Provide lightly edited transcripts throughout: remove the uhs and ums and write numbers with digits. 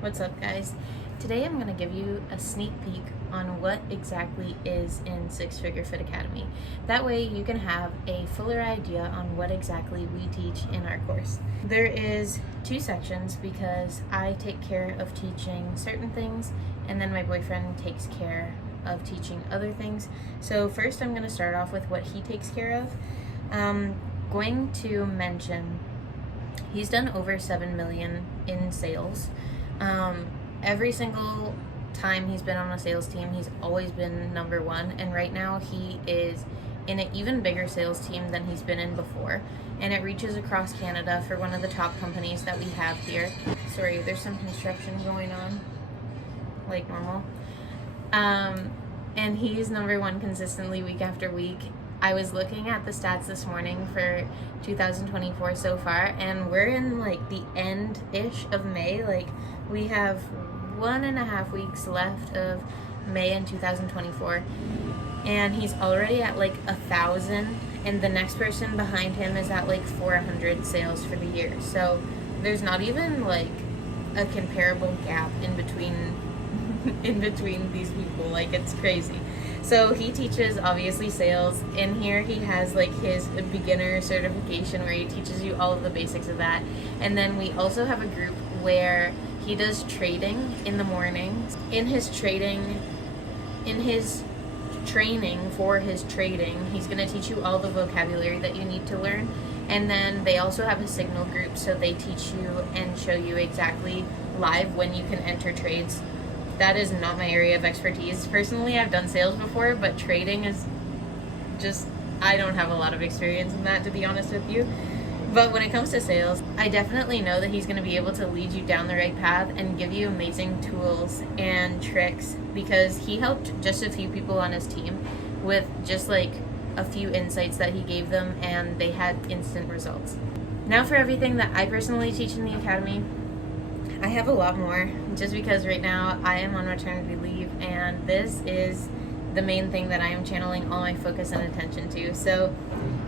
What's up, guys? Today I'm going to give you a sneak peek on what exactly is in Six Figure Fit Academy. That way you can have a fuller idea on what exactly we teach in our course. There is two sections because I take care of teaching certain things and then my boyfriend takes care of teaching other things. So first I'm going to start off with what he takes care of. Going to mention he's done over 7 million in sales. Every single time he's been on a sales team, he's always been number one, and right now he is in an even bigger sales team than he's been in before, and it reaches across Canada for one of the top companies that we have here. Sorry, there's some construction going on, like normal. And he's number one consistently week after week. I was looking at the stats this morning for 2024 so far, and we're in like the end-ish of May. Like, we have 1.5 weeks left of May in 2024, and he's already at like 1,000, and the next person behind him is at like 400 sales for the year. So there's not even like a comparable gap in between these people. Like, it's crazy. So he teaches obviously sales. In here he has like his beginner certification where he teaches you all of the basics of that, and then we also have a group where he does trading in the mornings. In his training for his trading, he's going to teach you all the vocabulary that you need to learn. And then they also have a signal group, so they teach you and show you exactly live when you can enter trades. That is not my area of expertise. Personally, I've done sales before, but trading is just, I don't have a lot of experience in that, to be honest with you. But when it comes to sales, I definitely know that he's going to be able to lead you down the right path and give you amazing tools and tricks, because he helped just a few people on his team with just like a few insights that he gave them, and they had instant results. Now for everything that I personally teach in the academy, I have a lot more, just because right now I am on maternity leave, and this is the main thing that I am channeling all my focus and attention to. So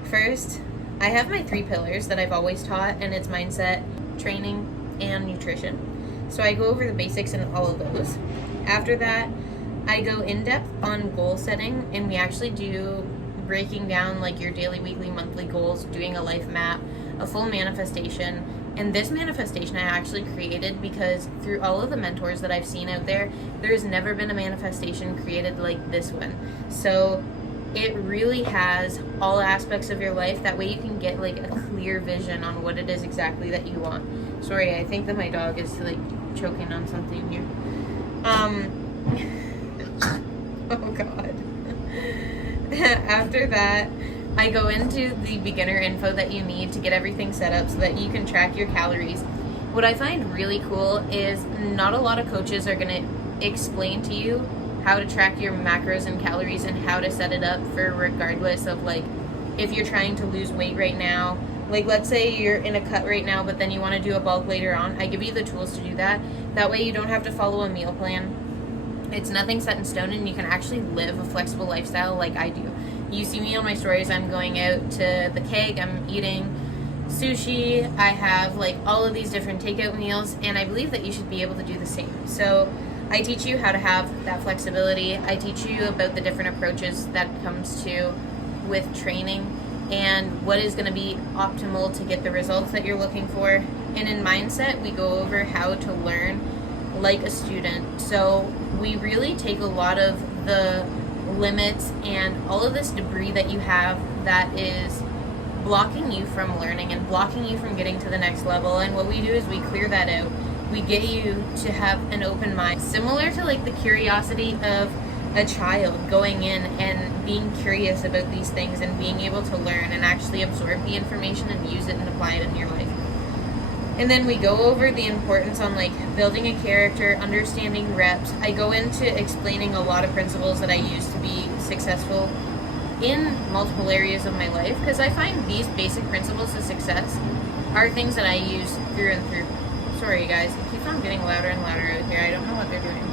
first, I have my 3 pillars that I've always taught, and it's mindset, training, and nutrition. So I go over the basics in all of those. After that, I go in depth on goal setting, and we actually do breaking down like your daily, weekly, monthly goals, doing a life map, a full manifestation. And this manifestation I actually created because through all of the mentors that I've seen out there, there's never been a manifestation created like this one. So it really has all aspects of your life. That way you can get like a clear vision on what it is exactly that you want. Sorry, I think that my dog is like choking on something here. Oh God. After that, I go into the beginner info that you need to get everything set up so that you can track your calories. What I find really cool is not a lot of coaches are going to explain to you how to track your macros and calories and how to set it up for regardless of like if you're trying to lose weight right now. Like, let's say you're in a cut right now, but then you want to do a bulk later on. I give you the tools to do that. That way you don't have to follow a meal plan. It's nothing set in stone, and you can actually live a flexible lifestyle like I do. You see me on my stories, I'm going out to the keg, I'm eating sushi, I have like all of these different takeout meals, and I believe that you should be able to do the same. So I teach you how to have that flexibility. I teach you about the different approaches that comes to with training and what is going to be optimal to get the results that you're looking for. And in mindset, we go over how to learn like a student. So we really take a lot of the limits and all of this debris that you have that is blocking you from learning and blocking you from getting to the next level, and what we do is we clear that out. We get you to have an open mind, similar to like the curiosity of a child going in and being curious about these things and being able to learn and actually absorb the information and use it and apply it in your life. And then we go over the importance on like building a character, understanding reps. I go into explaining a lot of principles that I use to be successful in multiple areas of my life, because I find these basic principles of success are things that I use through and through. Sorry guys, it keeps on getting louder and louder out here. I don't know what they're doing.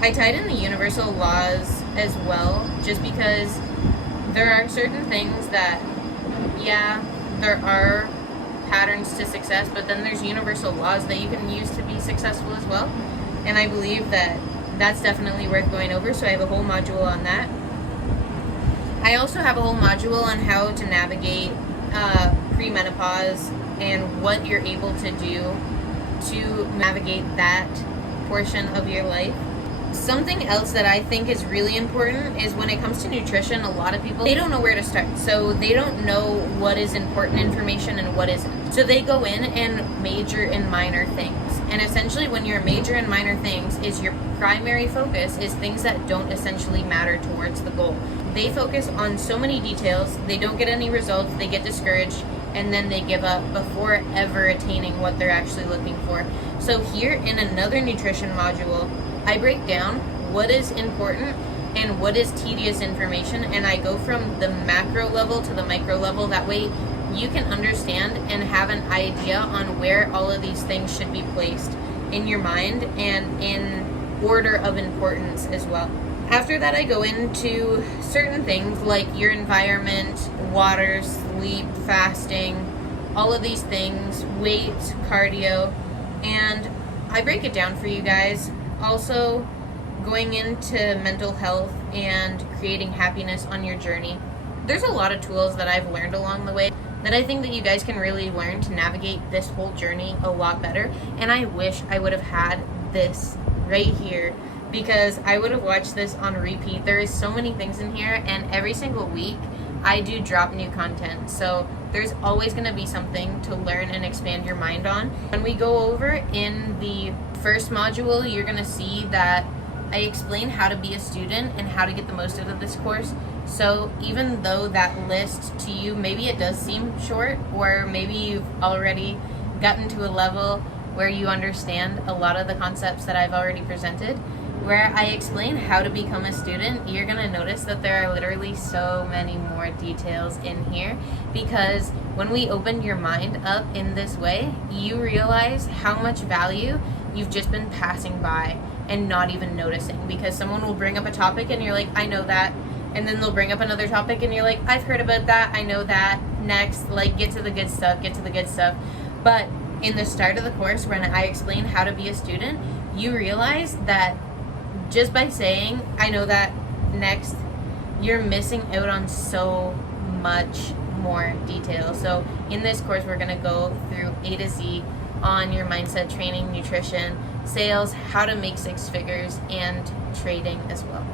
I tied in the universal laws as well, just because there are certain things that, yeah, there are patterns to success, but then there's universal laws that you can use to be successful as well. And I believe that that's definitely worth going over, so I have a whole module on that. I also have a whole module on how to navigate premenopause and what you're able to do to navigate that portion of your life. Something else that I think is really important is when it comes to nutrition, a lot of people, they don't know where to start. So they don't know what is important information and what isn't. So they go in and major in minor things. And essentially when you're major in minor things is your primary focus is things that don't essentially matter towards the goal. They focus on so many details, they don't get any results, they get discouraged, and then they give up before ever attaining what they're actually looking for. So here in another nutrition module, I break down what is important and what is tedious information, and I go from the macro level to the micro level. That way you can understand and have an idea on where all of these things should be placed in your mind and in order of importance as well. After that, I go into certain things like your environment, water, sleep, fasting, all of these things, weight, cardio, and I break it down for you guys. Also, going into mental health and creating happiness on your journey. There's a lot of tools that I've learned along the way that I think that you guys can really learn to navigate this whole journey a lot better. And I wish I would have had this right here, because I would have watched this on repeat. There is so many things in here, and every single week I do drop new content. So there's always going to be something to learn and expand your mind on. When we go over in the first module, you're going to see that I explain how to be a student and how to get the most out of this course. So even though that list to you, maybe it does seem short, or maybe you've already gotten to a level where you understand a lot of the concepts that I've already presented, where I explain how to become a student, you're going to notice that there are literally so many more details in here, because when we open your mind up in this way, you realize how much value you've just been passing by and not even noticing, because someone will bring up a topic and you're like, I know that, and then they'll bring up another topic and you're like, I've heard about that, I know that, next, like, get to the good stuff. But in the start of the course, when I explain how to be a student, you realize that just by saying, I know that, next, you're missing out on so much more detail. So in this course, we're going to go through A to Z on your mindset, training, nutrition, sales, how to make six figures, and trading as well.